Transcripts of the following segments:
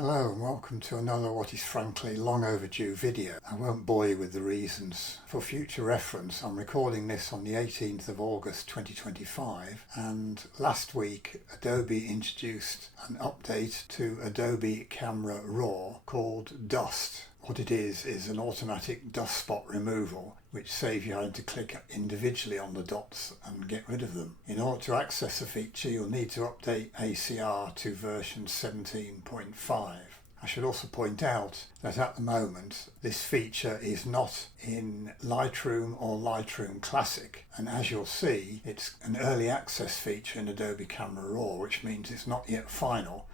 Hello and welcome to another what is frankly long overdue video. I won't bore you with the reasons. For future reference, I'm recording this on the 18th of August 2025, and last week Adobe introduced an update to Adobe Camera Raw called Dust. What it is an automatic dust spot removal which saves you having to click individually on the dots and get rid of them. In order to access the feature, you'll need to update ACR to version 17.5. I should also point out that at the moment this feature is not in Lightroom or Lightroom Classic, and as you'll see, it's an early access feature in Adobe Camera Raw, which means it's not yet final.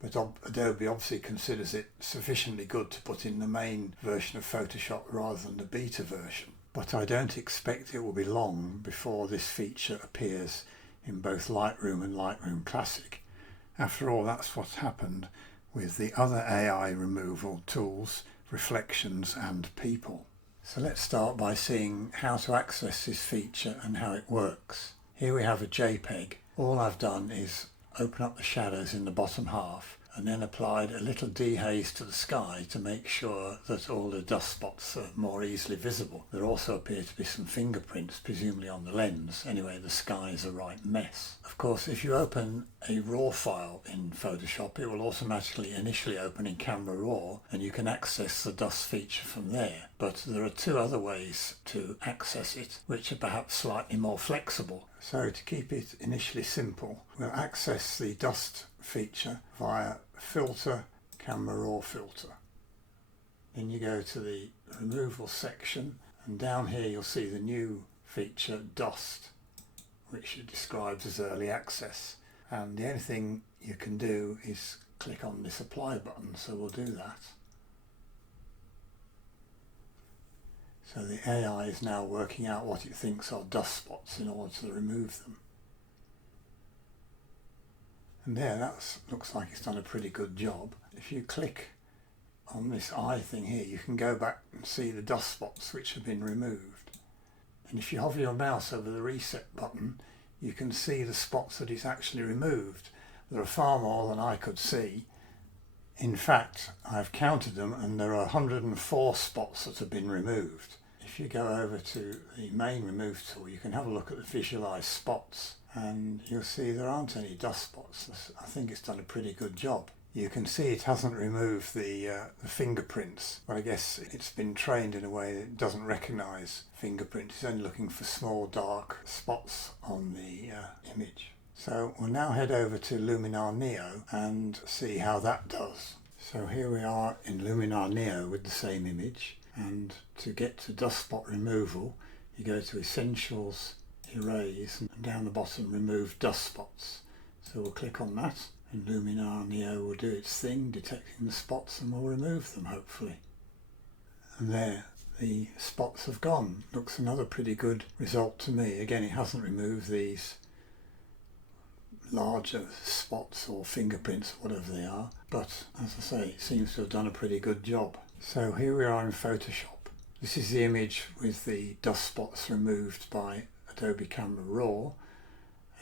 But Adobe obviously considers it sufficiently good to put in the main version of Photoshop rather than the beta version. But I don't expect it will be long before this feature appears in both Lightroom and Lightroom Classic. After all, that's what's happened with the other AI removal tools, Reflections and People. So let's start by seeing how to access this feature and how it works. Here we have a JPEG. All I've done is open up the shadows in the bottom half and then applied a little dehaze to the sky to make sure that all the dust spots are more easily visible. There also appear to be some fingerprints, presumably on the lens. Anyway, the sky is a right mess. Of course, if you open a RAW file in Photoshop, it will automatically initially open in Camera Raw and you can access the dust feature from there. But there are two other ways to access it, which are perhaps slightly more flexible. So to keep it initially simple, we'll access the dust feature via Filter, Camera Raw Filter. Then you go to the removal section, and down here you'll see the new feature Dust, which it describes as early access. And the only thing you can do is click on this apply button, so we'll do that. So the AI is now working out what it thinks are dust spots in order to remove them. And there, that looks like it's done a pretty good job. If you click on this eye thing here, you can go back and see the dust spots which have been removed. And if you hover your mouse over the reset button, you can see the spots that it's actually removed. There are far more than I could see. In fact, I've counted them and there are 104 spots that have been removed. If you go over to the main remove tool, you can have a look at the visualize spots and you'll see there aren't any dust spots. I think it's done a pretty good job. You can see it hasn't removed the fingerprints, but I guess it's been trained in a way that it doesn't recognize fingerprints. It's only looking for small dark spots on the image. So we'll now head over to Luminar Neo and see how that does. So here we are in Luminar Neo with the same image, and to get to dust spot removal you go to Essentials, Erase, and down the bottom Remove Dust Spots. So we'll click on that and Luminar Neo will do its thing, detecting the spots, and we'll remove them hopefully. And there, the spots have gone. Looks another pretty good result to me. Again, it hasn't removed these larger spots or fingerprints, whatever they are, but as I say, it seems to have done a pretty good job. So here we are in Photoshop. This is the image with the dust spots removed by Adobe Camera Raw,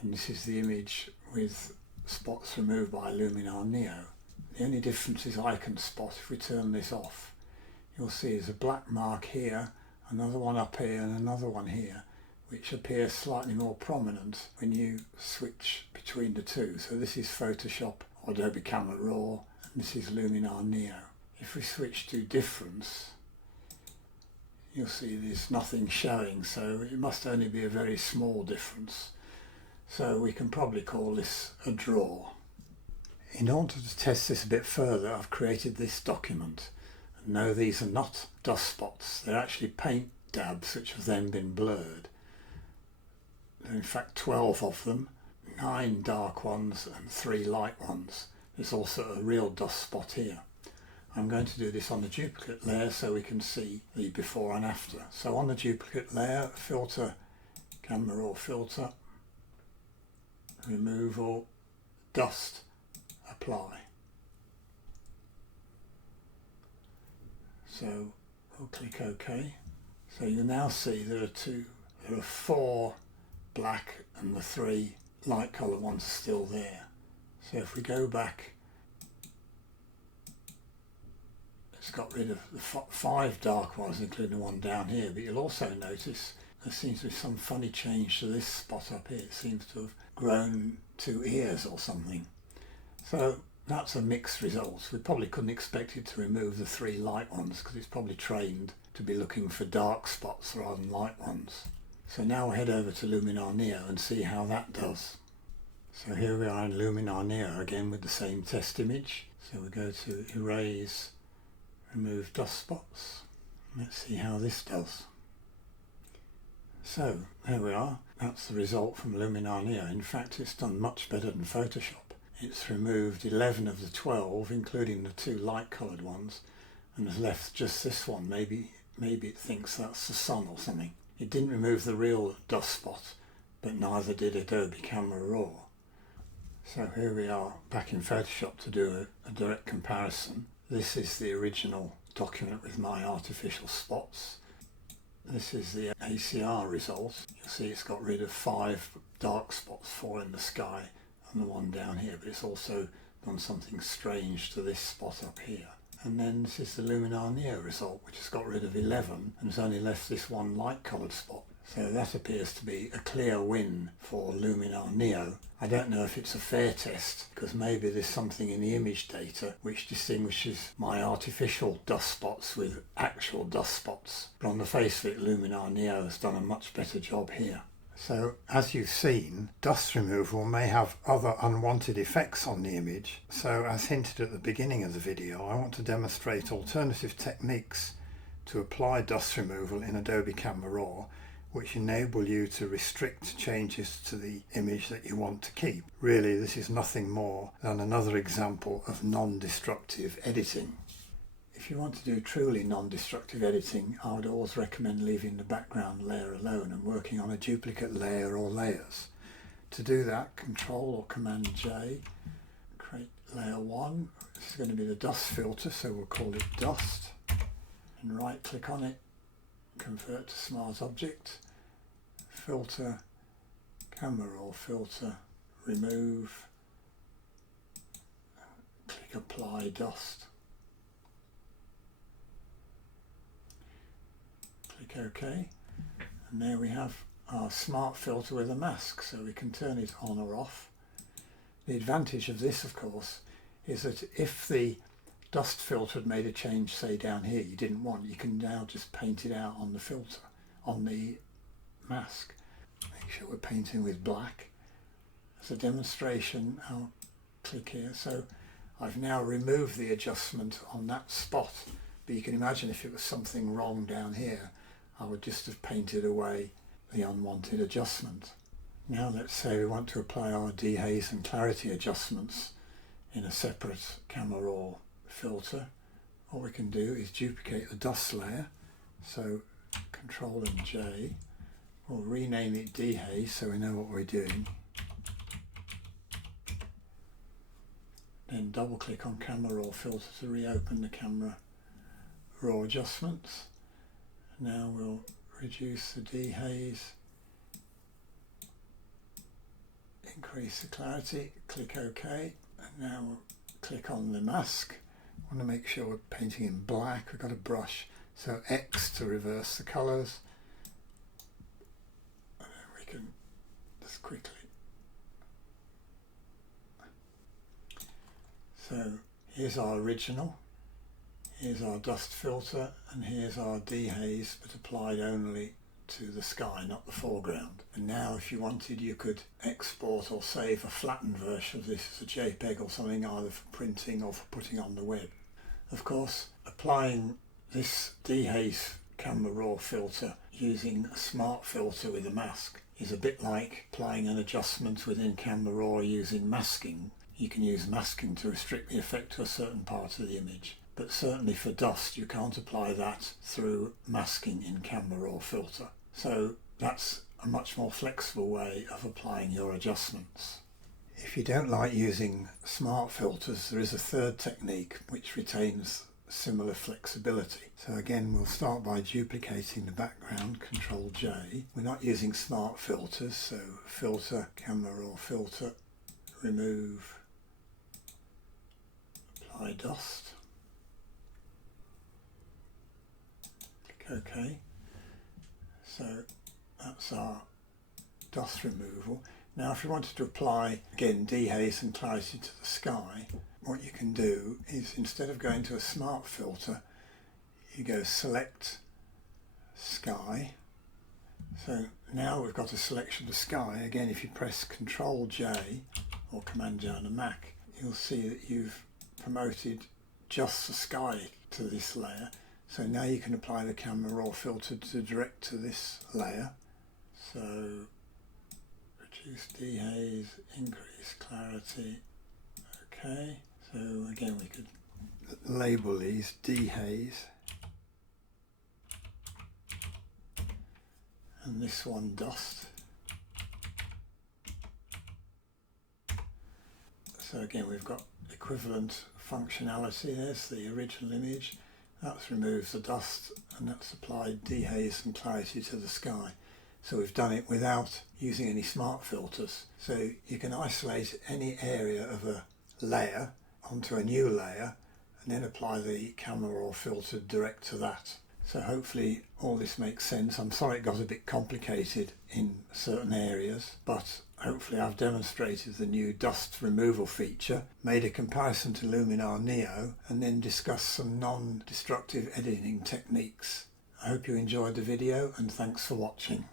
and this is the image with spots removed by Luminar Neo. The only difference is I can spot. If we turn this off, you'll see there's a black mark here, another one up here and another one here, which appears slightly more prominent when you switch between the two. So this is Photoshop, Adobe Camera Raw, and this is Luminar Neo. If we switch to difference, you'll see there's nothing showing, so it must only be a very small difference. So we can probably call this a draw. In order to test this a bit further, I've created this document. And no, these are not dust spots, they're actually paint dabs which have then been blurred. There are in fact 12 of them, 9 dark ones and 3 light ones. There's also a real dust spot here. I'm going to do this on the duplicate layer so we can see the before and after. So on the duplicate layer, Filter, Camera Raw Filter, Removal, Dust, Apply. So we'll click OK. So you now see there are 4 black and the 3 light colour ones are still there. So if we go back it's got rid of the 5 dark ones, including the one down here, but you'll also notice there seems to be some funny change to this spot up here. It seems to have grown 2 ears or something. So that's a mixed result. We probably couldn't expect it to remove the 3 light ones because it's probably trained to be looking for dark spots rather than light ones. So now we'll head over to Luminar Neo and see how that does. So here we are in Luminar Neo again with the same test image. So we go to Erase, Remove Dust Spots. Let's see how this does. So there we are. That's the result from Luminar Neo. In fact, it's done much better than Photoshop. It's removed 11 of the 12, including the 2 light coloured ones, and has left just this one. Maybe it thinks that's the sun or something. It didn't remove the real dust spot, but neither did Adobe Camera Raw. So here we are back in Photoshop to do a direct comparison. This is the original document with my artificial spots. This is the ACR result. You'll see it's got rid of 5 dark spots, 4 in the sky and the one down here, but it's also done something strange to this spot up here. And then this is the Luminar Neo result, which has got rid of 11 and has only left this one light coloured spot. So that appears to be a clear win for Luminar Neo. I don't know if it's a fair test, because maybe there's something in the image data which distinguishes my artificial dust spots with actual dust spots. But on the face of it, Luminar Neo has done a much better job here. So as you've seen, dust removal may have other unwanted effects on the image. So as hinted at the beginning of the video, I want to demonstrate alternative techniques to apply dust removal in Adobe Camera Raw, which enable you to restrict changes to the image that you want to keep. Really, this is nothing more than another example of non-destructive editing. If you want to do truly non-destructive editing, I would always recommend leaving the background layer alone and working on a duplicate layer or layers. To do that, Control or Command J, create layer 1. This is going to be the dust filter, so we'll call it dust, and right click on it, convert to smart object, filter, camera or filter, remove, click apply dust, click OK, and there we have our smart filter with a mask, so we can turn it on or off. The advantage of this, of course, is that if the dust filter had made a change, say down here, you didn't want, you can now just paint it out on the filter, on the mask. Make sure we're painting with black. As a demonstration, I'll click here. So I've now removed the adjustment on that spot, but you can imagine if it was something wrong down here, I would just have painted away the unwanted adjustment. Now let's say we want to apply our dehaze and clarity adjustments in a separate Camera Raw filter. What we can do is duplicate the dust layer, so Control and J. We'll rename it dehaze so we know what we're doing. Then double click on Camera Raw filter to reopen the Camera Raw adjustments. Now we'll reduce the dehaze, increase the clarity, click OK, and now we'll click on the mask. I want to make sure we're painting in black. We've got a brush, so X to reverse the colours, and then we can just quickly. So here's our original, here's our dust filter, and here's our dehaze, but applied only to the sky, not the foreground. And now if you wanted, you could export or save a flattened version of this as a JPEG or something, either for printing or for putting on the web. Of course, applying this dehaze Camera Raw filter using a smart filter with a mask is a bit like applying an adjustment within Camera Raw using masking. You can use masking to restrict the effect to a certain part of the image, but certainly for dust you can't apply that through masking in Camera Raw filter. So that's a much more flexible way of applying your adjustments. If you don't like using smart filters, there is a third technique which retains similar flexibility. So again, we'll start by duplicating the background, Control J. We're not using smart filters, so filter, Camera Raw filter, remove, apply dust. OK. So that's our dust removal. Now if you wanted to apply again dehaze and clarity to the sky, what you can do is, instead of going to a smart filter, you go select sky. So now we've got a selection of sky. Again, if you press Ctrl J or Command J on a Mac, you'll see that you've promoted just the sky to this layer. So now you can apply the camera raw filter to direct to this layer. So reduce dehaze, increase clarity. Okay, so again we could label these dehaze, and this one dust. So again we've got equivalent functionality. There's the original image, that's removed the dust, and that's applied dehaze and clarity to the sky. So we've done it without using any smart filters. So you can isolate any area of a layer onto a new layer and then apply the camera raw filter direct to that. So hopefully all this makes sense. I'm sorry it got a bit complicated in certain areas, but hopefully I've demonstrated the new dust removal feature, made a comparison to Luminar Neo, and then discussed some non-destructive editing techniques. I hope you enjoyed the video, and thanks for watching.